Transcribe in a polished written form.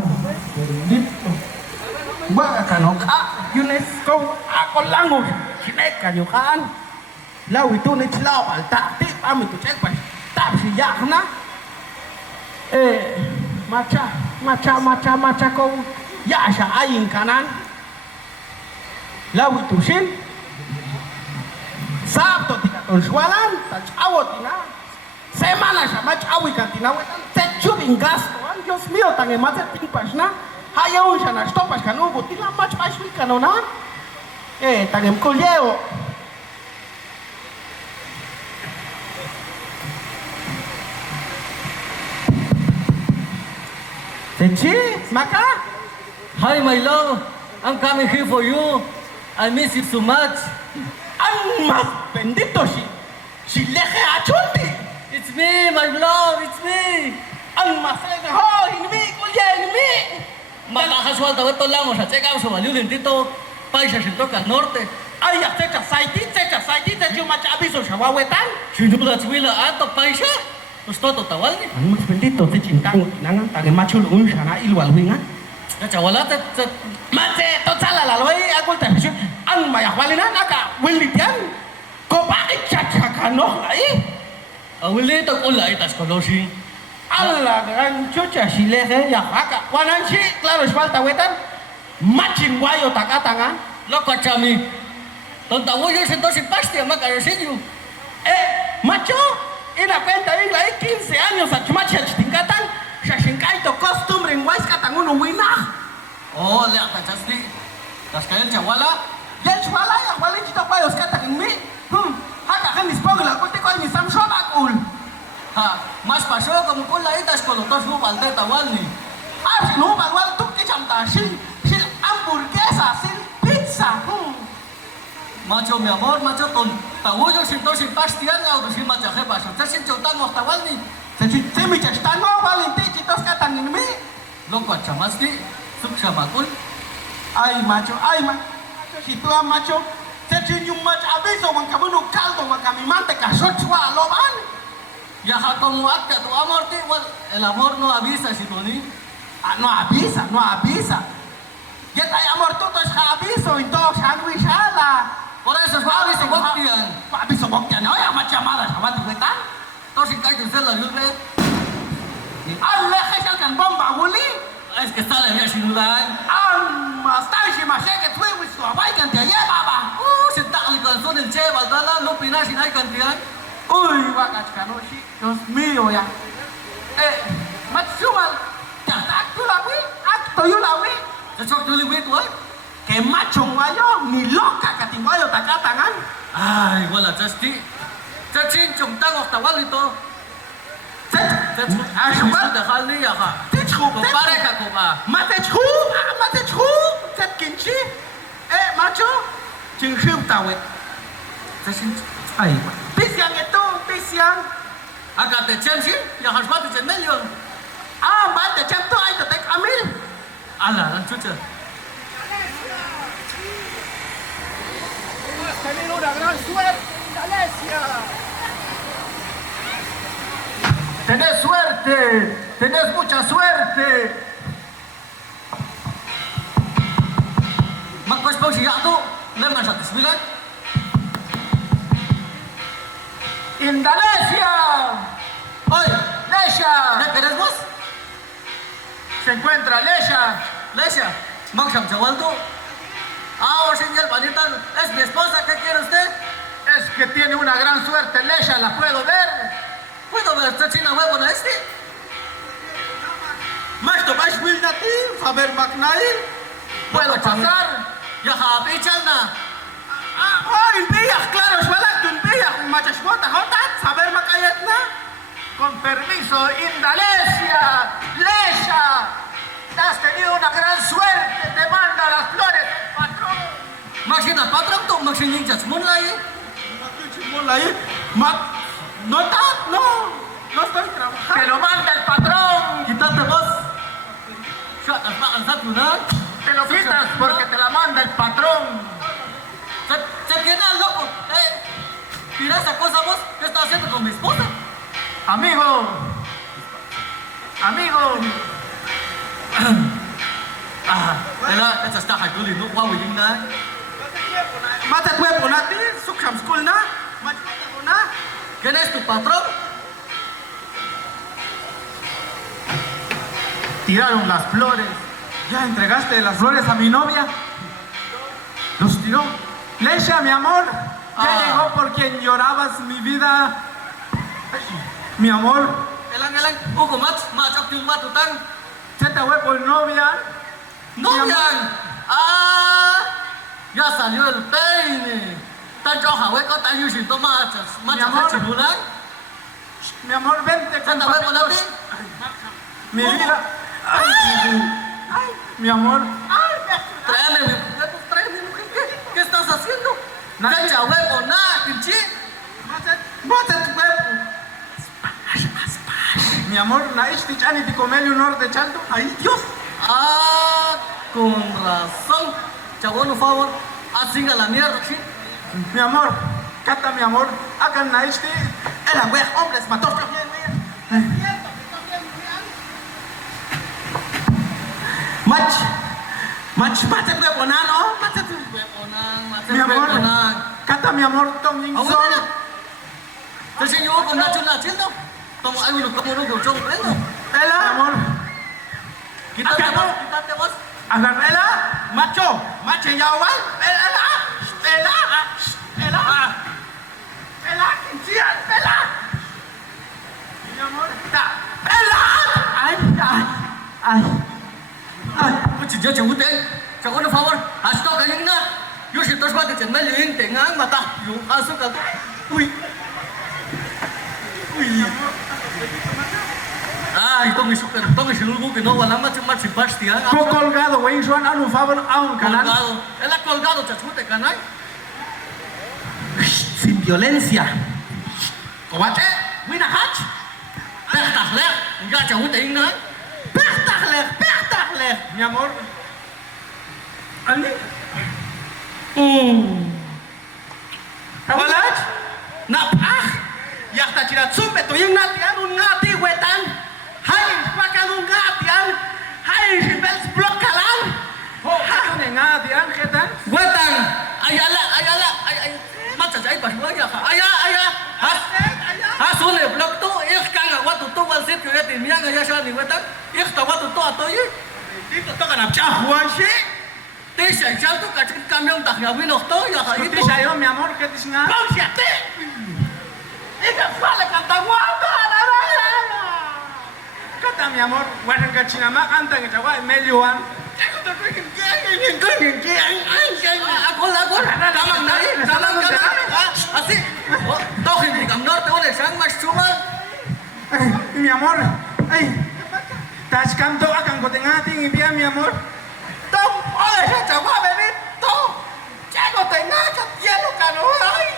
bendito. Baga kanoka, UNESCO, ako lang mo, kineka nyo kaan. Law ito na itlaw, alta, di pa mo ito check pa. Tap siya na. Macha ko, ya siya ayin kanan. Law ito sin. Sabto di katonswalan, tachawot na. Semana siya, machawi ka tinawetan. Techubing gasto, Diyos mío, tange matet tingpas na. Hayaw siya na, stopas ka nubo, tila machpaswi ka no na. Tange mkulyeo. Techi, Maka? Hi, my love. I'm coming here for you. I miss you so much. Ang mas bendito si Leje Achunti. It's me, my love. It's me. Ang mas hindi, kulya, hindi. Malakaswal tawag to lang. Sa check out sa Baliw Lentito. Paisa si Toca Norte. Ay, techa saiti, techa machabiso siya wawetan. Sino pala chwila ato paisa? Gusto to tawal ni. Ang mas bendito, techintang, nangang, tange machul siya na ilwal wingan. Kacawala tet Mate, to salalaloy, agul tayo. Ang mayakwali na, naka, wilitian. Ko bakit chachakano, ay? Awili tag ulay tas kolosi. Ala, gran chucha, si Leje, ya haka. Wanan si, claro, falta wetan. Machin guayo takatangan. Loco chami. Tonta huyo se tosi pastia macarosillo. Macho, ina cuenta ingla 15 años a chumacha chitingatan. Shashinkaito costumbre en Huayskatan uno wina. Oh, le akachasli. Tas kayan chawala. Yan chwala ya wala chito pa yos kata en mi. Haka kan dispogla ko te ko ni sam shoba ul. Ha, mas pasó como con la itas con los dos balde tawal ni. Si no balwal tu ke chamta sin hamburguesa, sin pizza. Macho mi amor, macho ton. Tawuyo sin tosi pastia ngau sin machaje paso. Sin chotan mo tawal ni. Se mi chastan mo valentin chitos katan en mi. Loco chamasli. Suk chamakul. Ay macho, si tu macho. Se chinyum mach abiso wan kamuno caldo wan kamimante ka sochwa loban. Ya como acta tu amor te igual el amor no avisa si toni. No avisa. Ya te amor tú es aviso y todo sandwichala. Por eso es aviso boktian. Aviso boktian. Oye, más llamadas, ¿sabes qué tal? Tosi kai tu la yulbe. Alle que kan bomba wuli. Es que sale ya sin duda. Stashi masheke tui with so abai kan te ye baba. Se takli con son el che baldala no pina sin hay cantidad. Uy, wakat kanoshi. Dios mío ya. Matsumal. Ya acto la wi, acto yo la wi. Se chok duli wit wa. Que macho guayo ni loca katingwayo takatangan. Ay, wala chasti. Chachin chung tang of tawalito. Ayuda. Dejal ni ya ha. Tichhu, Compare ka ko ba. Matechhu, set kinchi. Macho. Chinghim tawe. Chachin. Ay, pisiang ito, pisiang. Acá te chensi, ya hasbati chen million. Bate chem to ay to tek amil. Ala, lan chucha. Hemos tenido una gran suerte, Galicia. Tenés suerte, tenés mucha suerte. Magpas pa siya to, leman sa tisbilan. Indonesia. Oy, Lesha. ¿qué querés vos? Se encuentra Lesha. Lesia, magsam chawaldo. Ahora señor Panitan, es mi esposa, ¿qué quiere usted? Es que tiene una gran suerte, Lesha, la puedo ver. ¿Puedo ver esta china huevo no este? Mas to vais will natin, Faber Macnail. Puedo pasar. Ya happy chalna. El pilla, claro, es verdad que un pilla, machasmota, jotat, Faber Macayet na. Con permiso, Indonesia, Lesha. Has tenido una gran suerte, te manda las flores el patrón. Magsina patrón to, magsinin judge moonlight. No estoy trabajando. Te lo manda el patrón. Quítate vos. Shut up, bakan sa tunan. Te lo quitas porque te la manda el patrón. Se queda loco. Mira esa cosa vos, ¿qué estás haciendo con mi esposa? Amigo. Ela, esta está jaculi, no guau y nada. Mata tuwe po natin, sukham school na. Machmota po na. ¿Quién es tu patrón? Tiraron las flores. ¿Ya entregaste las flores a mi novia? Los tiró. Leisha, mi amor, ya llegó por quien llorabas mi vida. Mi amor, Elang, uko machok yung matutang. se te fue por novia. ¡Novian! Ya salió el peine. Tan choja, hueco, tan yusin, tomachas. Machas, amor. chibulan. Mi amor, vente con Santa hueco, papitos. Nati. Mi vida. Ay, mi amor. Tráeme, ¿qué estás haciendo? Cancha, hueco, nada, pinche. Mata tu cuerpo. Mi amor, naishti chani di comelio norte chanto. Ay, Dios. Con razón. Chabón, por favor, así a la mierda, ¿sí? Mi amor, cata mi amor, hagan naishti. Eran weas hombres, matos. Mata tu cuerpo, no? Mata tu mi amor, cata mi amor, Tom Ying Aún Son. Te enseñó con Nacho Nachito. Como hay uno como uno con chon prendo. Mi amor, Quítate vos. agarrela, macho, yawan, mi amor, Pues yo chau te. Chabón, por favor, haz toca yung na. Yo si tos ba que me liin tengan mata. Yung aso ka. Uy. Itong isilulgo que no wala más si pastia. po colgado, güey, son a un favor a un canal. Colgado. Él ha colgado chachute canal. Sin violencia. Combate. Wina hatch. Pechtachle. Ya chahute yung na. Pétale, mi amor. ¿Ali? ¿Tabalach? Napah! Yakta chirat sumpe to yung natian un ngati wetan. Hay pakan un ngatian. Hay bels blok kalan. Oh, ¿qué nga dian ketan? Wetan. Ayala. Ay. Macas ay paswaya ka. Aya. Hasule blok to. Ik kanga watu to wal sit kuyati. Miyanga yasha ni wetan. Ik ta watu to atoy. Dito to kanap chahuan si. Tisha chalto kachin kamyong takyawin okto. Yaka ¿Qué ito. dice yo, mi amor? ¿Qué dice nga? Bang siate. Ika fale kanta wata na rayana. Kata mi amor, waran ka chinama kanta kita wa melioan. Ako to ko yung Ako. Tamang na eh. Tamang ka na. Así. Tohin di kam norte ole sang mas chuman. Mi amor, ay, tas kanto akan ko tengating ibia mi amor. Tong ole sa chawa bebit to. Chago tenga ka tielo kano ay.